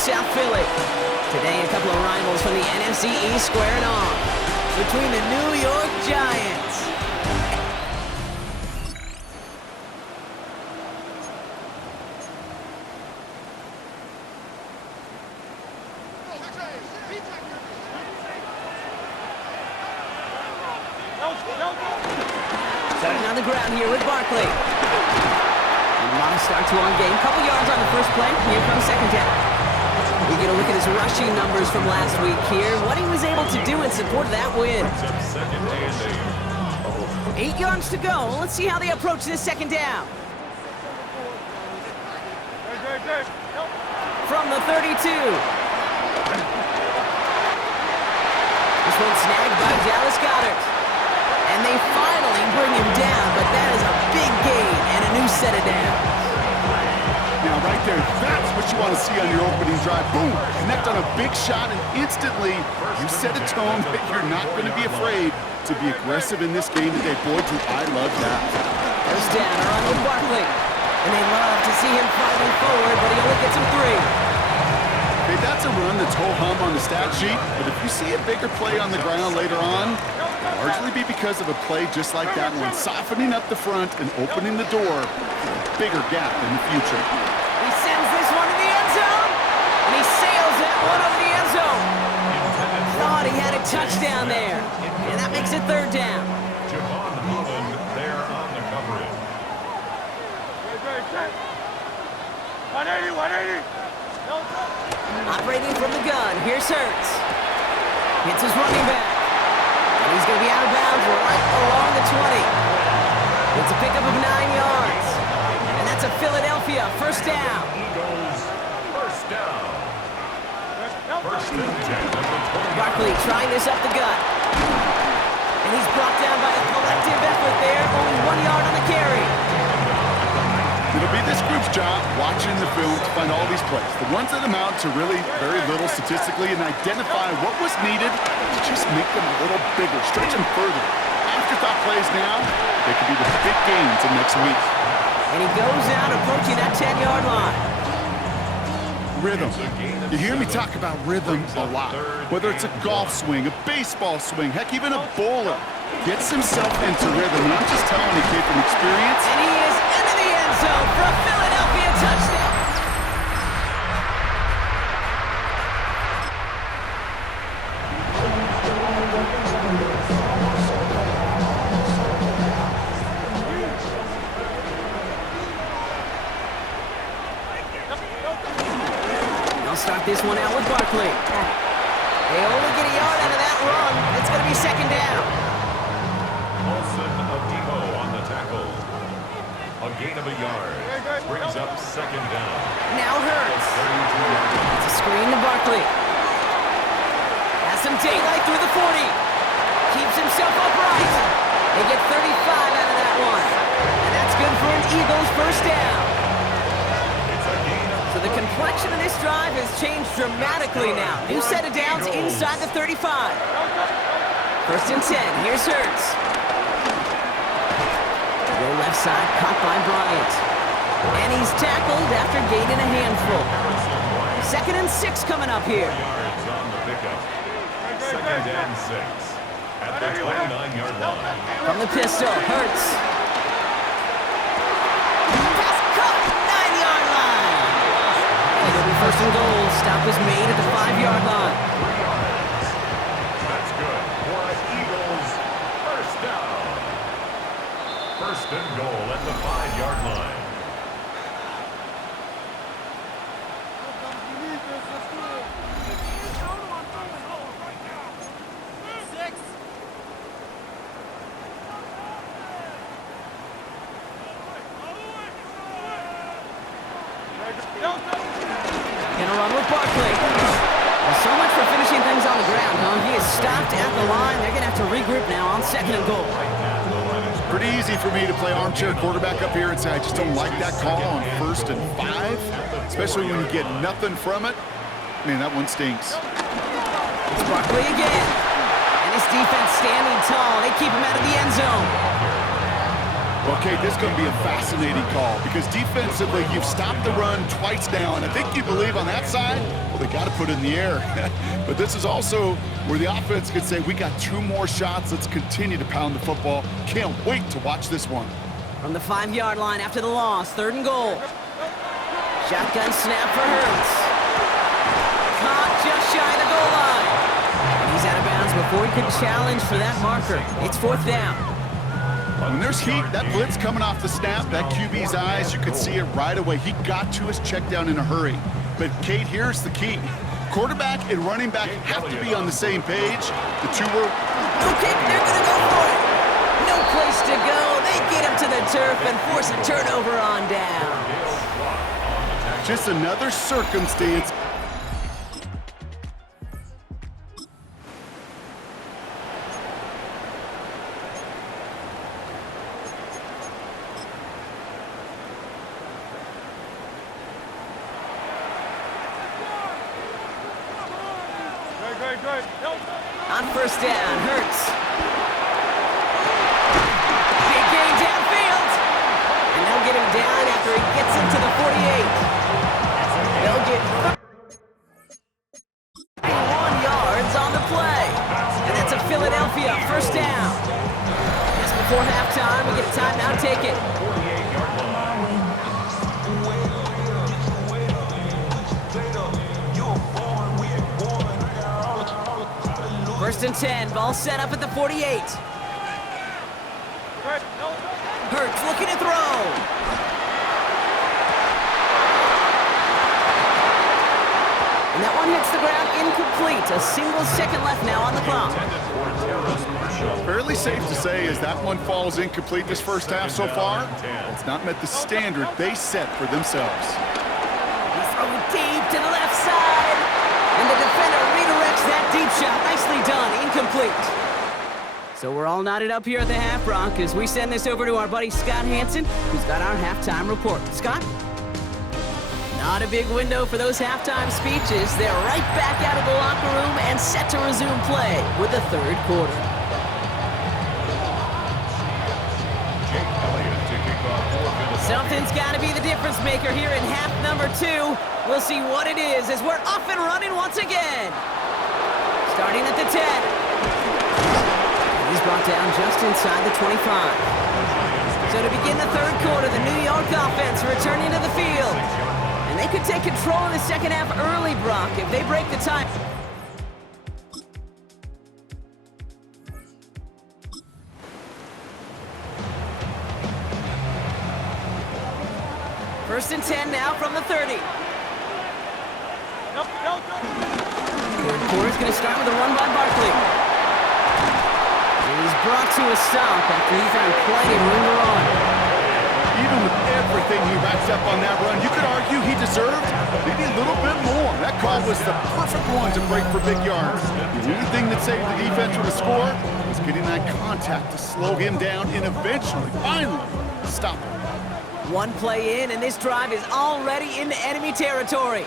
South Philly. Today, a couple of rivals from the NFC East squaring off between the New York Giants. Starting on the ground here with Barkley. And a modest start to our game. Couple yards on the first play. Here comes second down. We get a look at his rushing numbers from last week here. What he was able to do in support of that win. 8 yards to go. Let's see how they approach this second down. From the 32. This one snagged by Dallas Goedert. And they finally bring him down, but that is a big gain and a new set of downs. Now right there, that's what you want to see on your opening drive. Boom! Connect on a big shot, and instantly you set a tone that you're not going to be afraid to be aggressive in this game today. Boy, do I love that. First down, Arnold Barkley. And they love to see him fighting forward, but he only gets him 3. Okay, that's a run that's ho-hum on the stat sheet, but if you see a bigger play on the ground later on, it'll largely be because of a play just like that one, softening up the front and opening the door for a bigger gap in the future. He sends this one to the end zone, and he sails that one over the end zone. Thought he had a touchdown there, and that makes it third down. Javon Holland there on the coverage. 180. Operating from the gun, here's Hurts. Hits his running back. And he's going to be out of bounds right along the 20. It's a pickup of 9 yards. And that's a Philadelphia first down. Eagles first down. First and 10. Barkley trying this up the gut. And he's brought down by a collective effort there. Only 1 yard on the carry. It'll be this group's job watching the film to find all these plays, the ones that amount to really very little statistically, and identify what was needed to just make them a little bigger, stretch them further. Afterthought plays now, they could be the big gains in next week. And he goes out approaching that 10-yard line. Rhythm. You hear me talk about rhythm a lot. Whether it's a golf swing, a baseball swing, heck, even a bowler gets himself into rhythm. And I'm just telling you, kid, from experience. And he is into the end zone for a Philadelphia touchdown. They'll start this one out with Barkley. They only get a yard out of that run. It's going to be second down. Olsen of Depot on the tackle. A gain of a yard. Brings up second down. Now Hurts. 32 yards. It's a screen to Barkley. Has some daylight through the 40. Keeps himself upright. They get 35 out of that one. And that's good for an Eagles first down. It's a gain of So the complexion of this drive has changed dramatically now. New set of downs inside the 35. First and 10. Here's Hurts. Go left side, caught by Bryant. And he's tackled after gaining a handful. Second and 6 coming up here. yards on the pickup. Second and 6 at the 29-yard line. From the pistol, Hurts. Pass caught, 9-yard line. And it'll be first and goal. Stop is made at the 5-yard line. That's good for an Eagles first down. First and goal at the 5-yard line. Gonna run with Barkley. Well, so much for finishing things on the ground, huh? He is stopped at the line. They're gonna have to regroup now on second and goal. Pretty easy for me to play armchair quarterback up here and say I just don't like that call on 1st and 5, especially when you get nothing from it. Man, that one stinks. It's Barkley again. And his defense standing tall. They keep him out of the end zone. Okay, this is going to be a fascinating call because defensively, you've stopped the run twice now, and I think you believe on that side, well, they got to put it in the air. But this is also where the offense could say, we got 2 more shots. Let's continue to pound the football. Can't wait to watch this one. From the 5-yard line after the loss, 3rd and goal. Shotgun snap for Hurts. Caught just shy of the goal line. And he's out of bounds before he could challenge for that marker. It's 4th down. When there's heat, that blitz coming off the snap, that QB's eyes, you could see it right away. He got to his check down in a hurry. But, Kate, here's the key. Quarterback and running back have to be on the same page. The two were... Okay, they're going to go for it. No place to go. They get him to the turf and force a turnover on down. Just another circumstance. On 1st down, Hurts. Big gain downfield. And they'll get him down after he gets into the 48. They'll get 31 yards on the play. And that's a Philadelphia 1st down. Just before halftime, we get a timeout, take it. 48-yard line. 1st and 10, ball set up at the 48. Hurts looking to throw. And that one hits the ground incomplete. A single second left now on the clock. Fairly safe to say as that one falls incomplete this first half so far, it's not met the standard they set for themselves. He's thrown deep to the left side. And the defender redirects that deep shot. Nicely done. Incomplete. So we're all knotted up here at the half, Bronc, as we send this over to our buddy Scott Hansen, who's got our halftime report. Scott? Not a big window for those halftime speeches. They're right back out of the locker room and set to resume play with the 3rd quarter. Something's got to be the difference maker here in half number 2. We'll see what it is as we're off and running once again. Starting at the 10. He's brought down just inside the 25. So to begin the 3rd quarter, the New York offense returning to the field. And they could take control of the second half early, Brock, if they break the tie. First and 10 now from the 30. Third quarter's going to start with a run by Barkley. He's brought to a stop after he found plenty of room to run. Even with everything he racked up on that run, you could argue he deserved maybe a little bit more. That call was the perfect one to break for big yards. The only thing that saved the defense from a score was getting that contact to slow him down and eventually, finally, stop him. One play in, and this drive is already into enemy territory.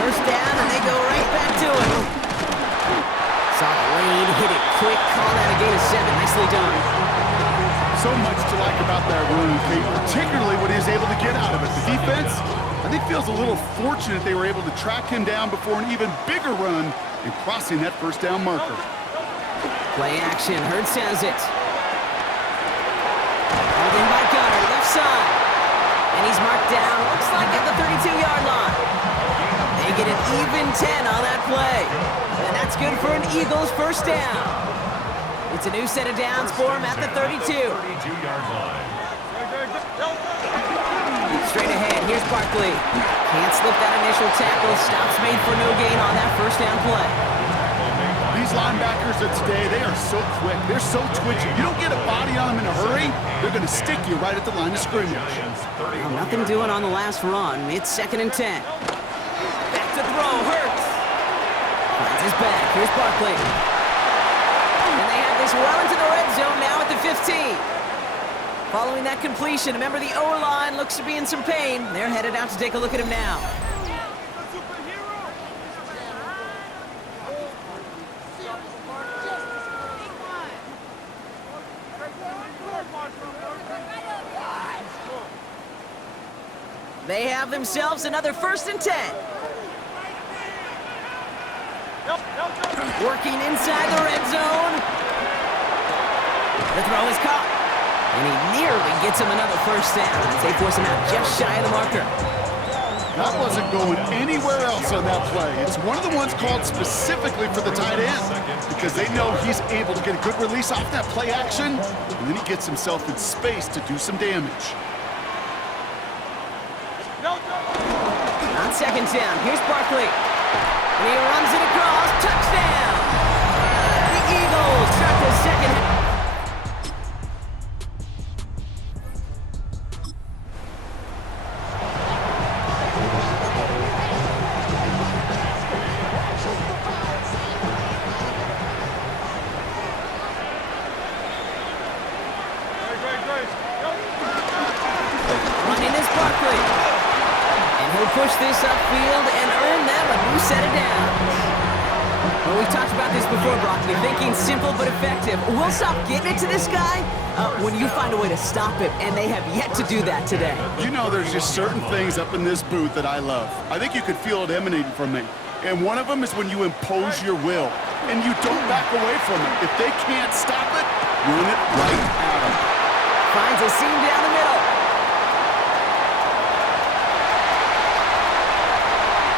First down, and they go right back to it. Saw the lane, hit it quick, call that a gain of 7. Nicely done. So much to like about that run, Kate, particularly what he was able to get out of it. The defense, I think, feels a little fortunate they were able to track him down before an even bigger run and crossing that first down marker. Play action, Hurts has it. Holding by Gunner, left side. And he's marked down, looks like at the 32-yard line. They get an even 10 on that play. And that's good for an Eagles first down. It's a new set of downs for him at the 32. 32-yard line. Straight ahead, here's Barkley. Can't slip that initial tackle. Stops made for no gain on that first down play. These linebackers of today, they are so quick. They're so twitchy. You don't get a body on them in a hurry, they're going to stick you right at the line of scrimmage. Well, nothing doing on the last run. It's 2nd and 10. Back to throw, Hurts. Finds his back. Here's Barkley. And they have this well into the red zone now at the 15. Following that completion, remember the O-line looks to be in some pain. They're headed out to take a look at him now. They have themselves another 1st and 10. Working inside the red zone. The throw is caught. And he nearly gets him another 1st down. They force him out just shy of the marker. That wasn't going anywhere else on that play. It's one of the ones called specifically for the tight end because they know he's able to get a good release off that play action, and then he gets himself in space to do some damage. On 2nd down, here's Barkley. And he runs it across. Touchdown! The Eagles start the second half. Running is Barkley. And he'll push this upfield and earn them a new set of downs. Well, we've talked about this before, Broccoli. Thinking simple but effective. We'll stop getting it to this guy when you find a way to stop him, and they have yet to do that today. You know, there's just certain things up in this booth that I love. I think you could feel it emanating from me. And one of them is when you impose your will, and you don't back away from it. If they can't stop it, run it right at them. Finds a seam down the middle.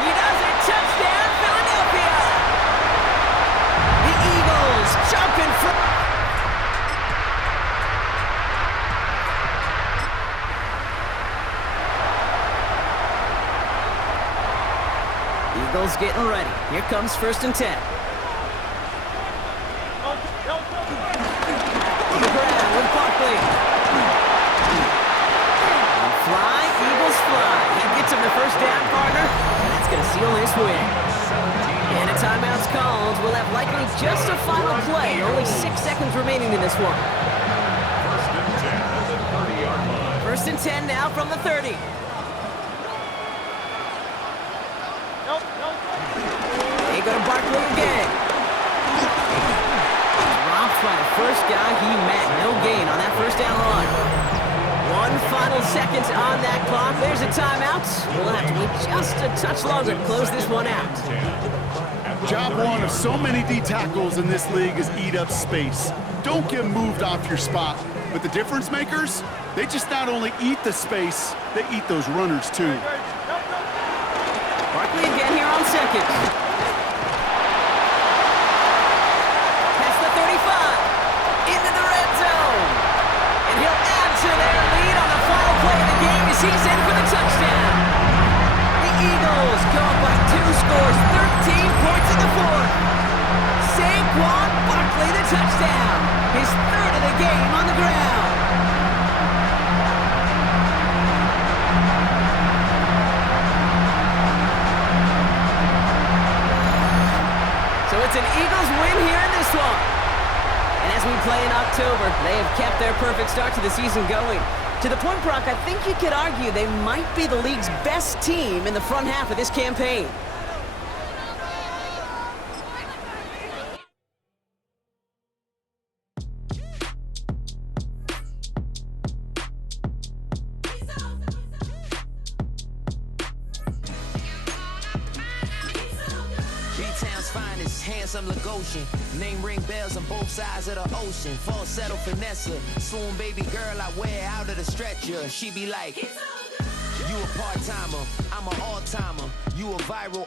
He does it. Touchdown, Philadelphia. The Eagles jumping for... Eagles getting ready. Here comes 1st and 10. On the ground with Barkley. And fly, Eagles fly. He gets him the 1st down, partner, and that's going to seal his win. And a timeout's called. We'll have likely just a final play. Only 6 seconds remaining in this one. 1st and 10 now from the 30. They go to Barkley again. Dropped by the 1st guy he met. No gain on that 1st down run. One final second on that clock. There's a timeout. We'll have to wait just a touch longer to close this one out. Job one of so many D tackles in this league is eat up space. Don't get moved off your spot. But the difference makers, they just not only eat the space, they eat those runners too. Barkley again here on 2nd. Past the 35. Into the red zone. And he'll add to their lead on the final play of the game as he's in for the touchdown. The Eagles go up by 2 scores, 13 points in the 4th. Saquon Barkley the touchdown. His 3rd of the game on the ground. So it's an Eagles win here in this one. And as we play in October, they have kept their perfect start to the season going. To the point, Brock, I think you could argue they might be the league's best team in the front half of this campaign. Finest, handsome Lagosian. Name ring bells on both sides of the ocean. Falsetto finesse, swoon baby girl I wear out of the stretcher. She be like, you a part-timer, I'm an all-timer. You a viral